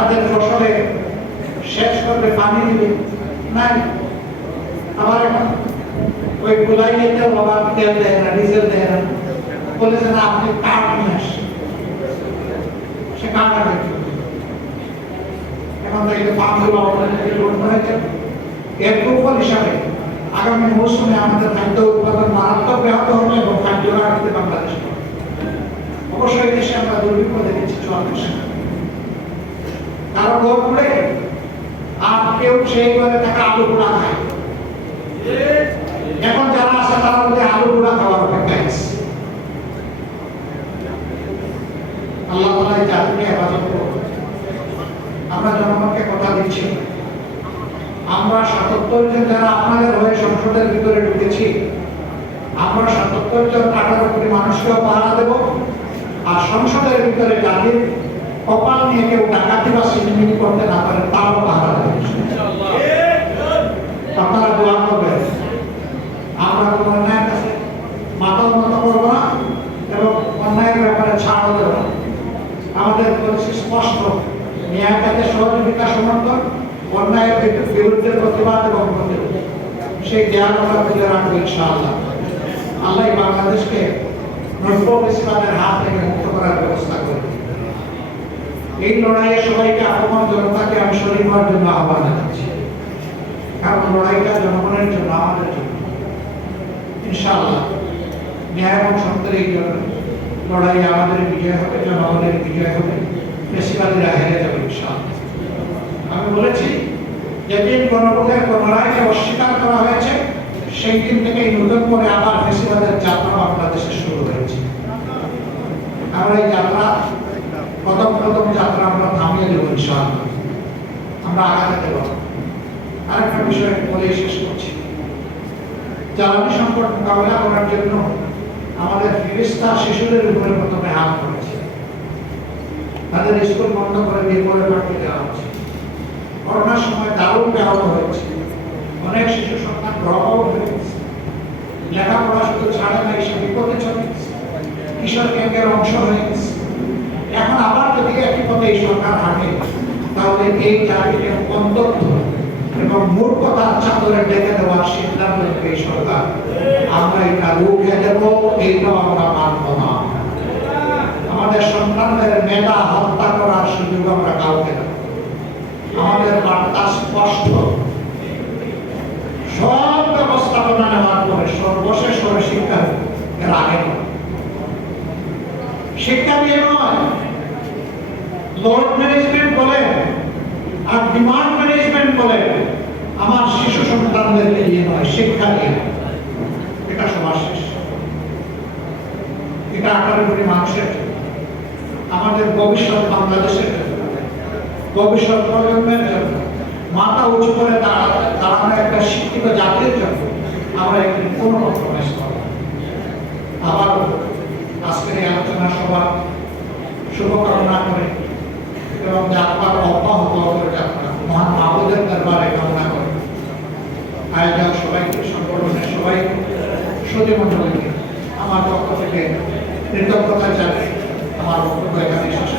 তাদের ফসলে শেষ করবে, পানি দিবে নাই। আবার এখন ওই গুলাইতেও আবার তেল দেয় না, ডিজেল দেয় না, বলেছে না আপনি কাঠ নিয়ে আসেন, সে কাঠ আনে। এখন থেকে পাম্পগুলো অটোমেটিক লোড হয়েছে। এর কুফল হিসাবে আগামী মৌসুমে আমাদের খাদ্য উৎপাদন মারাত্মক ব্যাহত হবে এবং খাদ্য ঘাটতি বাংলাদেশ অবশ্যই দেশে আমরা দুর্বিপদে দিচ্ছি। কারো ঘর পুড়ে আর কেউ সেই ঘরে থাকা আলু পোড়া খায়। এখন যারা আছে তারা বলে আলু পোড়া খাওয়ার অপেক্ষায় আছে। আল্লাহ তাআলা এই জাতিকে হেফাজত করুন। আমরা জনগণকে কথা দিচ্ছি, আমরা ৭৭ জন যারা আপনাদের হয়ে সংসদের ভিতরে ঢুকেছি, আমরা ৭৭ জন ১৮ কোটি মানুষকেও পাহারা দেব। আর সংসদের ভিতরে জাতির কপাল নিয়ে কেউ ডাকাতি বা সিন্ডিকেট করতে না পারে তাও পাহারা দেব। আপনারা দোয়া করবেন, আমরা কোনো অন্যায়ের কাছে মাথা উন্নত করবো না এবং অন্যায়ের ব্যাপারে ছাড়ও দেব না। আমাদের পলিসি স্পষ্ট, ন্যায় কাজে সহযোগিতা সমর্থন, অন্যায়ের বিরুদ্ধে প্রতিবাদ এবং প্রতিরোধ। সেই জ্ঞান আমরা তুলে রাখবো ইনশাআল্লাহ। আল্লাহ বাংলাদেশকে নব্য ইসলামের হাত থেকে মুক্ত করার ব্যবস্থা করবে। এই লড়াইয়ে সবাইকে আপন জনতাকে আমি শরীর হওয়ার জন্য আহ্বান জানাচ্ছি, কারণ লড়াইটা জনগণের জন্য, আমাদের জন্য। ইনশাআল্লাহ ন্যায় এবং সত্যের এই লড়াই আমাদের বিজয় হবে, জনগণের বিজয় হবে, বেশিবাদীরা হেরে যাবে ইনশাআল্লাহ। আমি বলেছি যেদিন গণভোটের গণরায়কে অস্বীকার করা হয়েছে সেই দিন থেকে নতুন করে আবার ফেসিবাদের যাত্রা বাংলাদেশে শুরু হয়েছে। আমরা এই যাত্রা প্রথম যাত্রা আমরা থামিয়ে দেবো ইনশাআল্লাহ, আমরা আগাতে দেব। আরেকটা বিষয় বলে শেষ করছি, জ্বালানি সংকট মোকাবিলা করার জন্য আমাদের ফিরিস্তা শিশুদের উপরে প্রথমে হাত করেছে, তাদের স্কুল বন্ধ করে দিয়ে পরে পাঠিয়ে দেওয়া হচ্ছে। করোনার সময় দারুণ ব্যাহত হয়েছে, অনেক শিশু সন্তান ড্রপ আউট হয়ে গেছে, লেখাপড়া শুধু ছাড়ে না, এসে বিপদে চলে গেছে, কিশোর ক্যাম্পের অংশ হয়ে গেছে। এখন আবার যদি একই পথে এই সরকার হাঁটে তাহলে এই জাতিকে অন্তত এবং মূর্খতার চাদরে ডেকে দেওয়ার সিদ্ধান্ত নেবে এই সরকার। আমরা এটা রুখে দেব, এইটাও আমরা মানব না। আমাদের সন্তানদের মেধা হত্যা করার সুযোগ আমরা কাউকে দেব। আমাদের বার্তা স্পষ্ট, সব ব্যবস্থাপনা নেওয়ার পরে সর্বশেষ হবে শিক্ষা, এর আগে নয়। শিক্ষা দিয়ে নয়, লোড ম্যানেজমেন্ট বলে আর ডিমান্ড ম্যানেজমেন্ট বলে আমার শিশু সন্তানদেরকে দিয়ে নয়, শিক্ষা দিয়ে। এটা সবার শেষ, এটা 18 কোটি মানুষের জন্য, আমাদের ভবিষ্যৎ বাংলাদেশের জন্য, ভবিষ্যৎ প্রজন্মের জন্য, মাথা উঁচু করে দাঁড়ানো একটা শিক্ষিত জাতির জন্য আমরা একটি কোনো কম্প্রোমাইজ করব। আবার আজকের এই আলোচনা সভা শুভকামনা করে এবং যাত্রা অব্যাহত করে যাত্রা মহান মাহবুদের দরবারে কামনা করে আয়োজক সবাইকে, সংগঠনের সবাইকে, সুধীমণ্ডলীকে আমার পক্ষ থেকে কৃতজ্ঞতা জানিয়ে আমার বক্তব্য এখানে শেষ